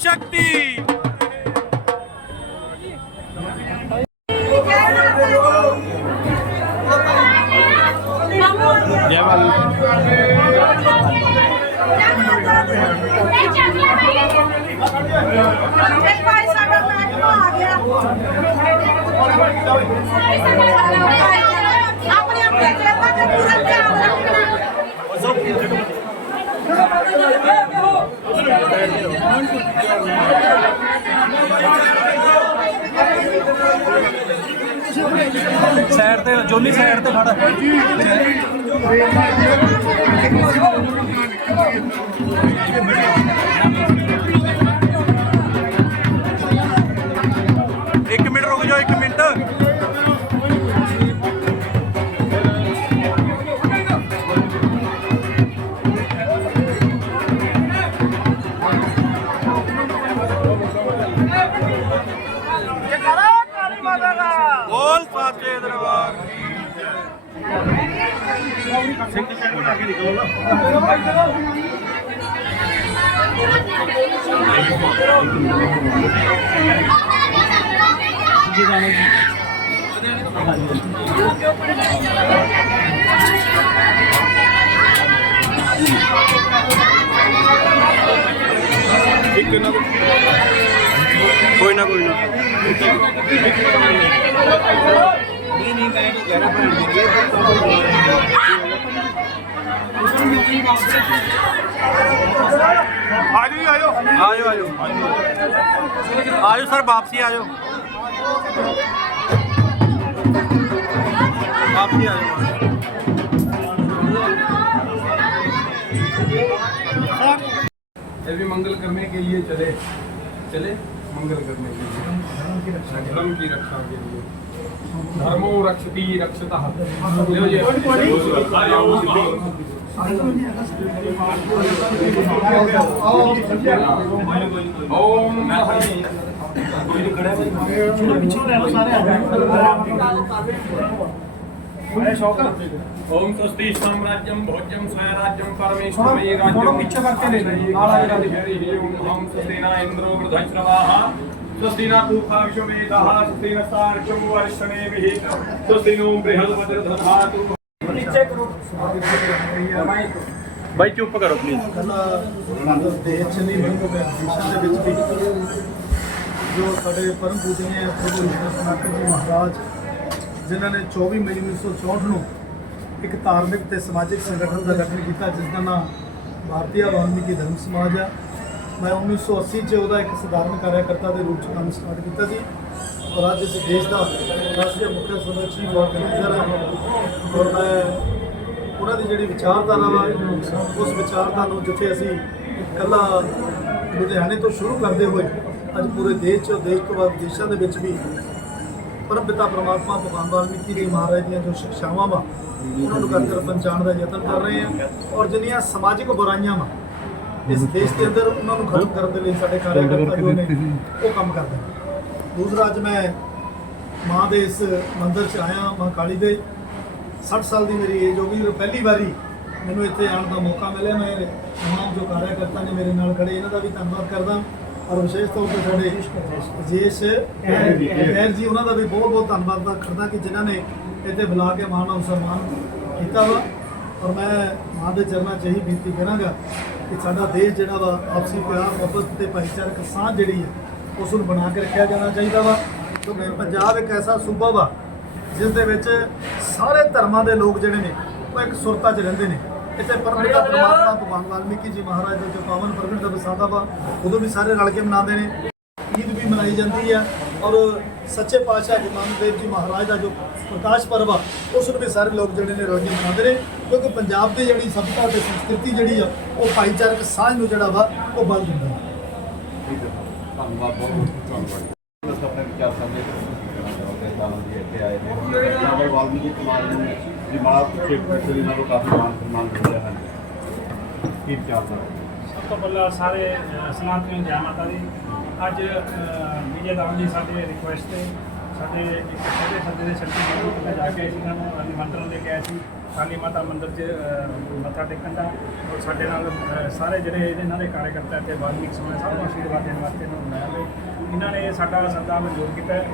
ਜੈ ਆਪਣੇ ਆਪਣੇ ਪੂਰਾ ਧਿਆਨ ਰੱਖਣਾ ਸਾਈਡ ਤੇ ਜੋਨੀ ਸਾਈਡ ਤੇ ਖੜਾ ਇੱਕ ਬੋਲ ਸਾਚੇ ਦਰਬਾਰ ਕੀ कोई ना कोई ना। आज आयो आयो आयो आयो सर, वापसी आयो वापसी आयो एवी मंगल करने के लिए चले। चले? मंगल करने के लिए धर्म की रक्षा के लिए धर्मो रक्षती रक्षता लो जी ओम अरे शौक ओम स्वस्ति साम्राज्यम भोज्यम स्वराज्यम परमेश्वर मे राज्यम पीछे करके ले नाला जरा हरि ओम ओम स्वस्तिना इंद्रो वृद्धश्रवाः स्वस्तिना पूषा विश्वमेधः स्वस्तिना सार्कं वर्षणेभिः स्वस्तिनो बृहद्वज्रधातु नीचे करो भाई चुप करो प्लीज देश नहीं बन गया जो साढ़े परम पूजनीय प्रभु महाराज ਜਿਨ੍ਹਾਂ ਨੇ 24 ਮਈ 1964 ਨੂੰ ਇੱਕ ਧਾਰਮਿਕ ਤੇ ਸਮਾਜਿਕ ਸੰਗਠਨ ਦਾ ਗਠਨ ਕੀਤਾ, ਜਿਸ ਦਾ ਨਾਮ ਭਾਰਤੀ ਵਾਲਮੀਕੀ ਧਰਮ ਸਮਾਜ ਆ। ਮੈਂ 1980 ਚ ਉਹਦਾ ਇੱਕ ਸਧਾਰਨ ਕਾਰਿਆਕਰਤਾ ਦੇ ਰੂਪ ਚ ਕੰਮ ਸਟਾਰਟ ਕੀਤਾ ਸੀ ਔਰ ਅੱਜ ਇਸ ਦੇਸ਼ ਦਾ ਰਾਸ਼ਟਰੀ ਮੁੱਖ ਸਦਰ ਚੀਫ ਆਰਗੇਨਾਈਜ਼ਰ ਹਾਂ ਔਰ ਮੈਂ ਉਹਨਾਂ ਦੀ ਜਿਹੜੀ ਵਿਚਾਰਧਾਰਾ ਵਾ, ਉਸ ਵਿਚਾਰਧਾਰਾ ਨੂੰ ਜਿੱਥੇ ਅਸੀਂ ਇਕੱਲਾ ਲੁਧਿਆਣੇ ਤੋਂ ਸ਼ੁਰੂ ਕਰਦੇ ਹੋਏ ਅੱਜ ਪੂਰੇ ਦੇਸ਼ 'ਚ, ਦੇਸ਼ ਤੋਂ ਬਾਅਦ ਦੇਸ਼ਾਂ ਦੇ ਵਿੱਚ ਵੀ ਪਰਮ ਪਿਤਾ ਪ੍ਰਮਾਤਮਾ ਭਗਵਾਨ ਵਾਲਮੀਕੀ ਜੀ ਮਹਾਰਾਜ ਦੀਆਂ ਜੋ ਸਿੱਖਿਆਵਾਂ ਵਾ, ਉਹਨਾਂ ਨੂੰ ਕਰ ਘਰ ਪਹੁੰਚਾਉਣ ਦਾ ਯਤਨ ਕਰ ਰਹੇ ਹਾਂ ਔਰ ਜਿੰਨੀਆਂ ਸਮਾਜਿਕ ਬੁਰਾਈਆਂ ਵਾ, ਇਸ ਦੇਸ਼ ਦੇ ਅੰਦਰ ਉਹਨਾਂ ਨੂੰ ਖਤਮ ਕਰਨ ਦੇ ਲਈ ਸਾਡੇ ਕਾਰਿਆਕਰਤਾ ਜੋ ਨੇ ਉਹ ਕੰਮ ਕਰਦੇ ਨੇ। ਦੂਸਰਾ, ਅੱਜ ਮੈਂ ਮਾਂ ਦੇ ਇਸ ਮੰਦਿਰ 'ਚ ਆਇਆ, ਮਾਂ ਕਾਲੀ ਦੇ। 60 ਸਾਲ ਦੀ ਮੇਰੀ ਏਜ ਹੋ ਗਈ ਔਰ ਪਹਿਲੀ ਵਾਰੀ ਮੈਨੂੰ ਇੱਥੇ ਆਉਣ ਦਾ ਮੌਕਾ ਮਿਲਿਆ, ਮੈਂ ਤਮਾਮ ਜੋ ਕਾਰਿਆਕਰਤਾ ਨੇ ਮੇਰੇ ਨਾਲ ਖੜੇ, ਇਹਨਾਂ ਦਾ ਵੀ ਧੰਨਵਾਦ ਕਰਦਾ। ਔਰ ਵਿਸ਼ੇਸ਼ ਤੌਰ ਤੇ ਸਾਡੇ ਜੇਸ਼ ਖੈਰ ਜੀ ਉਹਨਾਂ ਦਾ ਵੀ ਬਹੁਤ ਬਹੁਤ ਧੰਨਵਾਦ ਕਰਦਾ ਕਿ ਜਿਨ੍ਹਾਂ ਨੇ ਇੱਥੇ ਬੁਲਾ ਕੇ ਮਾਣ ਔਰ ਸਨਮਾਨ ਕੀਤਾ ਵਾ। ਔਰ ਮੈਂ ਮਾਂ ਦੇ ਚਰਨਾਂ 'ਚ ਇਹੀ ਬੇਨਤੀ ਕਰਾਂਗਾ ਕਿ ਸਾਡਾ ਦੇਸ਼ ਜਿਹੜਾ ਵਾ ਆਪਸੀ ਪਿਆਰ ਮੁਹੱਬਤ ਤੇ ਭਾਈਚਾਰਕ ਸਾਂਝ ਜਿਹੜੀ ਹੈ ਉਸ ਨੂੰ ਬਣਾ ਕੇ ਰੱਖਿਆ ਜਾਣਾ ਚਾਹੀਦਾ ਵਾ। ਕਿਉਂਕਿ ਪੰਜਾਬ ਇੱਕ ਐਸਾ ਸੂਬਾ ਵਾ ਜਿਸ ਦੇ ਵਿੱਚ ਸਾਰੇ ਧਰਮਾਂ ਦੇ ਲੋਕ ਜਿਹੜੇ ਨੇ ਉਹ ਇੱਕ ਸੁਰਤਾ 'ਚ ਰਹਿੰਦੇ ਨੇ। ਇੱਥੇ ਪਰਮਪਿਤਾ ਪਰਮਾਤਮਾ ਭਗਵਾਨ ਵਾਲਮੀਕੀ ਜੀ ਮਹਾਰਾਜ ਦਾ ਜੋ ਪਾਵਨ ਪ੍ਰਗਟ ਦਿਵਸ ਆਉਂਦਾ ਵਾ ਉਦੋਂ ਵੀ ਸਾਰੇ ਰਲ ਕੇ ਮਨਾਉਂਦੇ ਨੇ। ਈਦ ਵੀ ਮਨਾਈ ਜਾਂਦੀ ਆ ਔਰ ਸੱਚੇ ਪਾਤਸ਼ਾਹ ਗੁਰੂ ਨਾਨਕ ਦੇਵ ਜੀ ਮਹਾਰਾਜ ਦਾ ਜੋ ਪ੍ਰਕਾਸ਼ ਪਰਵ ਆ ਉਸ ਨੂੰ ਵੀ ਸਾਰੇ ਲੋਕ ਜਿਹੜੇ ਨੇ ਰਲ ਕੇ ਮਨਾਉਂਦੇ ਨੇ ਕਿਉਂਕਿ ਪੰਜਾਬ ਦੀ ਜਿਹੜੀ ਸਭਿਅਤਾ ਤੇ ਸੰਸਕ੍ਰਿਤੀ ਜਿਹੜੀ ਆ ਉਹ ਭਾਈਚਾਰਕ ਸਾਂਝ ਨੂੰ ਜਿਹੜਾ ਵਾ ਉਹ ਬਲ ਦਿੰਦਾ। ਹੈ ਧੰਨਵਾਦ ਬਹੁਤ ਬਹੁਤ ਧੰਨਵਾਦ। ਆਪਣੇ ਵਿਚਾਰ ਸਾਂਝੇ ਕਰਨਾ ਤਾਂ ਜੀ ਇੱਥੇ ਆਏ ਨੇ। ਵਾਲਮੀਕੀ ਸਮਾਜ ਨੂੰ ਜੀ ਮਾਲਾ ਪਿੱਛੇ ਪਿਛਲੇ ਕਾਫੀ ਮਾਨ ਸਨਮਾਨ ਮਿਲ ਰਿਹਾ ਹੈ। ਕੀ ਵਿਚਾਰ ਦਾ ਸਭ ਤੋਂ ਪਹਿਲਾਂ ਸਾਰੇ ਅ, ਸਨਾਤਨੀ ਜੈ ਮਾਤਾ ਦੀ। ਅੱਜ ਅ, ਵਿਜੇ ਦਾਮ ਜੀ ਸਾਡੇ ਰਿਕੁਐਸਟ ਤੇ ਸਾਡੇ ਇੱਕ ਛੋਟੇ ਸੱਦੇ ਦੇ ਸੱਚੇ ਗੁਰੂ ਕੋਲ ਜਾ ਕੇ ਇਹਨਾਂ ਨੂੰ ਨਿਮੰਤਰਣ ਦੇ ਕੇ ਸੀ। ਕਾਲੀ ਮਾਤਾ ਮੰਦਿਰ 'ਚ ਅਹ, ਮੱਥਾ ਟੇਕਣ ਦਾ। ਔਰ ਸਾਡੇ ਨਾਲ ਅਹ, ਸਾਰੇ ਜਿਹੜੇ ਇਹਨਾਂ ਦੇ ਕਾਰਜਕਰਤਾ ਇੱਥੇ ਵਾਲਮੀਕ ਸਮਾਜ ਸਭ ਨੂੰ ਆਸ਼ੀਰਵਾਦ ਦੇਣ ਵਾਸਤੇ ਇਹਨਾਂ ਨੂੰ ਬੁਲਾਇਆ ਵੇ ਇਹਨਾਂ ਨੇ ਸਾਡਾ ਸੱਦਾ ਮਨਜ਼ੂਰ ਕੀਤਾ ਹੈ।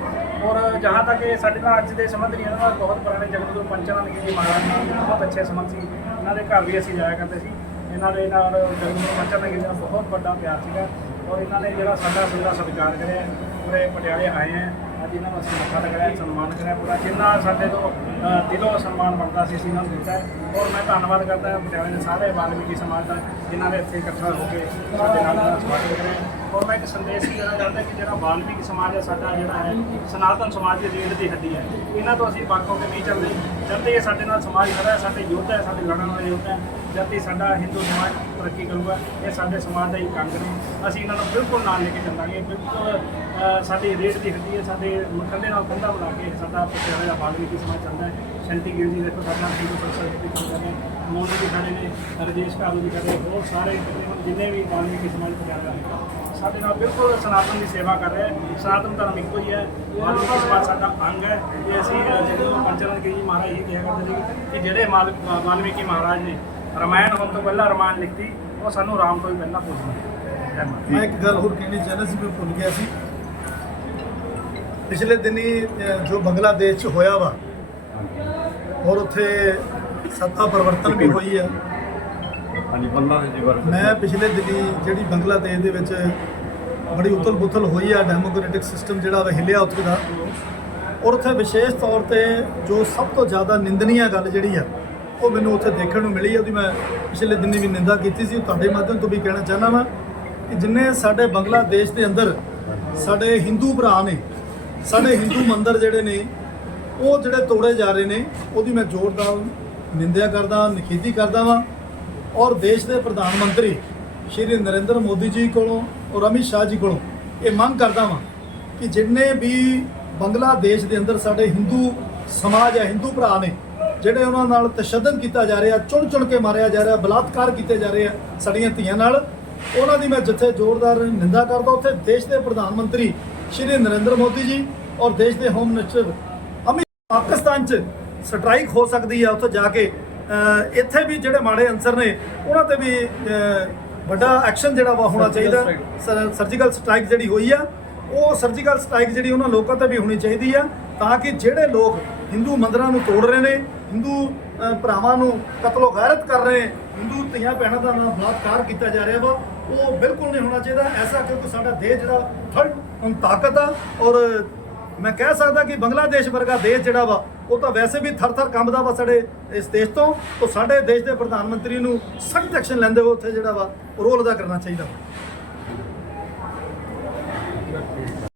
ਔਰ ਜਹਾਂ ਤੱਕ ਇਹ ਸਾਡੇ ਨਾਲ ਅੱਜ ਦੇ ਸੰਬੰਧ ਨਹੀਂ ਇਹਨਾਂ ਨਾਲ ਬਹੁਤ ਪੁਰਾਣੇ ਜਗਤਗੁਰੂ ਪੰਚਨਾਮ ਜੀ ਮਹਾਰਾਜ ਨਾਲ ਬਹੁਤ ਅੱਛੇ ਸੰਬੰਧ ਸੀ। ਇਹਨਾਂ ਦੇ ਘਰ ਵੀ ਅਸੀਂ ਜਾਇਆ ਕਰਦੇ ਸੀ। ਇਹਨਾਂ ਦੇ ਨਾਲ ਜਗਤਗੁਰੂ ਪੰਚਨਾਮ ਜੀ ਦਾ ਬਹੁਤ ਵੱਡਾ ਪਿਆਰ ਸੀਗਾ। ਔਰ ਇਹਨਾਂ ਨੇ ਜਿਹੜਾ ਸਾਡਾ ਸਦਾ ਸਤਿਕਾਰ ਕਰਿਆ ਪੂਰੇ ਪਟਿਆਲੇ ਆਏ ਹੈ। ਅੱਜ ਇਹਨਾਂ ਨੂੰ ਅਸੀਂ ਮੱਥਾ ਲਗਾਇਆ ਸਨਮਾਨ ਕਰਿਆ ਪੂਰਾ, ਜਿੰਨਾ ਸਾਡੇ ਤੋਂ ਦਿਲੋਂ ਸਨਮਾਨ ਬਣਦਾ ਸੀ, ਅਸੀਂ ਇਹਨਾਂ ਨੂੰ ਦਿੱਤਾ ਔਰ ਮੈਂ ਧੰਨਵਾਦ ਕਰਦਾ ਹਾਂ ਪਟਿਆਲੇ ਦੇ ਸਾਰੇ ਵਾਲਮੀਕੀ ਸਮਾਜ ਦਾ, ਜਿਨ੍ਹਾਂ ਨੇ ਇੱਥੇ ਇਕੱਠਾ ਹੋ ਕੇ ਸਾਡੇ ਨਾਲ ਦਾ ਸਵਾਗਤ ਕਰਿਆ ਔਰ ਮੈਂ ਇੱਕ ਸੰਦੇਸ਼ ਵੀ ਦੇਣਾ ਚਾਹੁੰਦਾ ਕਿ ਜਿਹੜਾ ਵਾਲਮੀਕੀ ਸਮਾਜ ਹੈ, ਸਾਡਾ ਜਿਹੜਾ ਹੈ, ਸਨਾਤਨ ਸਮਾਜ ਦੀ ਰੀੜ ਦੀ ਹੱਡੀ ਹੈ। ਇਹਨਾਂ ਤੋਂ ਅਸੀਂ ਵੱਖ ਹੋ ਕੇ ਨਹੀਂ ਚੱਲਦੇ। ਜਦ ਇਹ ਸਾਡੇ ਨਾਲ ਸਮਾਜ ਖੜਾ ਹੈ, ਸਾਡੇ ਯੋਧਾ ਹੈ, ਸਾਡੇ ਲੜਨ ਵਾਲੇ ਯੋਧਾ ਹੈ, ਜਦ ਸਾਡਾ ਹਿੰਦੂ ਸਮਾਜ ਤਰੱਕੀ ਕਰੂਗਾ, ਇਹ ਸਾਡੇ ਸਮਾਜ ਦਾ ਹੀ ਅੰਗ ਨੇ ਅਸੀਂ ਇਹਨਾਂ ਨੂੰ ਬਿਲਕੁਲ ਨਾਲ ਲੈ ਕੇ ਚੱਲਾਂਗੇ, ਬਿਲਕੁਲ ਸਾਡੀ ਰੇਟ ਦੀ ਹੱਡੀ ਹੈ ਸਾਡੇ ਕੰਧੇ ਨਾਲ ਕੰਧਾ ਬਣਾ ਕੇ ਸਾਡਾ ਪਟਿਆਲੇ ਦਾ ਵਾਲਮੀਕੀ ਸਮਾਜ ਚੱਲਦਾ ਹੈ। ਸ਼ੰਤੀ ਜੀ ਦੇਖੋ ਸਾਡਾ ਹਿੰਦੂ ਸੰਸਦ ਦੇ ਕੰਮ ਕਰਦੇ ਨੇ ਮੋਦੀ ਜੀ ਸਾਡੇ ਨੇ ਰਜੇਸ਼ ਕਾਲੂ ਜੀ ਕਰਦੇ ਬਹੁਤ ਸਾਰੇ ਜਿੰਨੇ ਵੀ ਵਾਲਮੀਕੀ ਸਮਾਜ ਪਟਿਆਲਾ ਹੈ ਸਾਡੇ ਨਾਲ ਬਿਲਕੁਲ ਸਨਾਤਨ ਦੀ ਸੇਵਾ ਕਰ ਰਿਹਾ ਹੈ ਸਨਾਤਨ ਧਰਮ ਇੱਕੋ ਹੀ ਹੈ। ਵਾਲਮੀਕੀ ਸਮਾਜ ਸਾਡਾ ਅੰਗ ਹੈ। ਇਹ ਅਸੀਂ ਅ, ਜਦੋਂ ਪੰਚਰਨ ਜੀ ਮਹਾਰਾਜ ਜੀ ਕਿਹਾ ਕਰਦੇ ਸੀ ਕਿ ਜਿਹੜੇ ਮਾਲ- ਵਾਲਮੀਕੀ ਮਹਾਰਾਜ ਨੇ ਰਮਾਇਣ ਹੋਣ ਤੋਂ ਪਹਿਲਾਂ ਰਮਾਇਣ ਲਿਖਤੀ ਉਹ ਸਾਨੂੰ ਰਾਮ ਤੋਂ ਹੀ ਪਹਿਲਾਂ ਪੁੱਛਦੇ ਮੈਂ ਇੱਕ ਗੱਲ ਹੋਰ ਕਹਿਣੀ ਚਾਹੁੰਦਾ ਸੀ ਮੈਂ ਭੁੱਲ ਗਿਆ ਸੀ। ਪਿਛਲੇ ਦਿਨੀ ਜੋ ਬੰਗਲਾਦੇਸ਼ ਚ ਹੋਇਆ ਵਾ ਔਰ ਉੱਥੇ ਸੱਤਾ ਪਰਿਵਰਤਨ ਵੀ ਹੋਈ ਆ। ਹਾਂਜੀ ਜੀਵਨ ਮੈਂ ਪਿਛਲੇ ਦਿਨੀ ਜਿਹੜੀ ਬੰਗਲਾਦੇਸ਼ ਦੇ ਵਿੱਚ ਬੜੀ ਉਥਲ-ਪੁਥਲ ਹੋਈ ਆ ਡੈਮੋਕ੍ਰੈਟਿਕ ਸਿਸਟਮ ਜਿਹੜਾ ਵਾ ਹਿੱਲਿਆ ਉੱਥੇ ਦਾ। ਔਰ ਉੱਥੇ ਵਿਸ਼ੇਸ਼ ਤੌਰ ਤੇ ਜੋ ਸਭ ਤੋਂ ਜ਼ਿਆਦਾ ਨਿੰਦਨੀय ਗੱਲ ਜਿਹੜੀ ਆ ਉਹ ਮੈਨੂੰ ਉੱਥੇ ਦੇਖਣ ਨੂੰ ਮਿਲੀ ਆ। ਉਹਦੀ ਮੈਂ ਪਿਛਲੇ ਦਿਨੀ ਵੀ ਨਿੰਦਾ ਕੀਤੀ ਸੀ। ਤੁਹਾਡੇ ਮਾਧਿਅਮ ਤੋਂ ਵੀ ਕਹਿਣਾ ਚਾਹੁੰਦਾ ਵਾਂ ਕਿ ਜਿੰਨੇ ਸਾਡੇ ਬੰਗਲਾਦੇਸ਼ ਦੇ ਅੰਦਰ ਸਾਡੇ ਹਿੰਦੂ ਭਰਾ ਨੇ ਸਾਡੇ ਹਿੰਦੂ ਮੰਦਰ ਜਿਹੜੇ ਨੇ, ਉਹ ਜਿਹੜੇ ਤੋੜੇ ਜਾ ਰਹੇ ਨੇ, ਉਹਦੀ ਮੈਂ ਜ਼ੋਰਦਾਰ ਨਿੰਦਿਆ ਕਰਦਾ, ਨਿਖੇਧੀ ਕਰਦਾ ਵਾਂ। ਔਰ ਦੇਸ਼ ਦੇ ਪ੍ਰਧਾਨ ਮੰਤਰੀ ਸ਼੍ਰੀ ਨਰਿੰਦਰ ਮੋਦੀ ਜੀ ਕੋਲੋਂ ਔਰ ਅਮਿਤ ਸ਼ਾਹ ਜੀ ਕੋਲੋਂ ਇਹ ਮੰਗ ਕਰਦਾ ਵਾਂ ਕਿ ਜਿੰਨੇ ਵੀ ਬੰਗਲਾਦੇਸ਼ ਦੇ ਅੰਦਰ ਸਾਡੇ ਹਿੰਦੂ ਸਮਾਜ ਹੈ, ਹਿੰਦੂ ਭਰਾ ਨੇ, ਜਿਹੜੇ ਉਹਨਾਂ ਨਾਲ ਤਸ਼ੱਦਦ ਕੀਤਾ ਜਾ ਰਿਹਾ ਚੁਣ ਚੁਣ ਕੇ ਮਾਰਿਆ ਜਾ ਰਿਹਾ, ਬਲਾਤਕਾਰ ਕੀਤੇ ਜਾ ਰਹੇ ਆ ਸਾਡੀਆਂ ਧੀਆਂ ਨਾਲ, ਉਹਨਾਂ ਦੀ ਮੈਂ ਜਿੱਥੇ ਜ਼ੋਰਦਾਰ ਨਿੰਦਾ ਕਰਦਾ, ਉੱਥੇ ਦੇਸ਼ ਦੇ ਪ੍ਰਧਾਨ ਮੰਤਰੀ ਸ਼੍ਰੀ ਨਰਿੰਦਰ ਮੋਦੀ ਜੀ ਔਰ ਦੇਸ਼ ਦੇ ਹੋਮ ਮਿਨਿਸਟਰ ਅਮਿਤ ਪਾਕਿਸਤਾਨ 'ਚ ਸਟ੍ਰਾਈਕ ਹੋ ਸਕਦੀ ਆ ਉੱਥੇ ਜਾ ਕੇ। ਇੱਥੇ ਵੀ ਜਿਹੜੇ ਮਾੜੇ ਅਨਸਰ ਨੇ ਉਹਨਾਂ ਤੇ ਵੀ ਵੱਡਾ ਐਕਸ਼ਨ ਜਿਹੜਾ ਵਾ ਹੋਣਾ ਚਾਹੀਦਾ। ਸਰਜੀਕਲ ਸਟ੍ਰਾਈਕ ਜਿਹੜੀ ਹੋਈ ਆ ਉਹ ਸਰਜੀਕਲ ਸਟ੍ਰਾਈਕ ਜਿਹੜੀ ਉਹਨਾਂ ਲੋਕਾਂ ਤੇ ਵੀ ਹੋਣੀ ਚਾਹੀਦੀ ਆ ਤਾਂ ਕਿ ਜਿਹੜੇ ਲੋਕ ਹਿੰਦੂ ਮੰਦਰਾਂ ਨੂੰ ਤੋੜ ਰਹੇ ਨੇ ਹਿੰਦੂ ਭਰਾਵਾਂ ਨੂੰ ਕਤਲੋ ਗੈਰਤ ਕਰ ਰਹੇ ਹਿੰਦੂ ਧੀਆਂ ਭੈਣਾਂ ਦਾ ਬਲਾਤਕਾਰ ਕੀਤਾ ਜਾ ਰਿਹਾ ਵਾ। ਉਹ ਬਿਲਕੁਲ ਨਹੀਂ ਹੋਣਾ ਚਾਹੀਦਾ। ਐਸਾ ਕਿਉਂਕਿ ਸਾਡਾ ਦੇਸ਼ ਜਿਹੜਾ ਥਰਡ ਤਾਕਤ ਆ ਔਰ ਮੈਂ ਕਹਿ ਸਕਦਾ ਕਿ ਬੰਗਲਾਦੇਸ਼ ਵਰਗਾ ਦੇਸ਼ ਜਿਹੜਾ ਵਾ, ਉਹ ਤਾਂ ਵੈਸੇ ਵੀ ਥਰ ਥਰ ਕੰਬਦਾ ਵਾ ਸਾਡੇ ਇਸ ਦੇਸ਼ ਤੋਂ। ਤੋਂ ਸਾਡੇ ਦੇਸ਼ ਦੇ ਪ੍ਰਧਾਨ ਮੰਤਰੀ ਨੂੰ ਸਖਤ ਐਕਸ਼ਨ ਲੈਂਦੇ ਹੋਏ ਉੱਥੇ ਜਿਹੜਾ ਵਾ ਰੋਲ ਅਦਾ ਕਰਨਾ ਚਾਹੀਦਾ। ਵਾ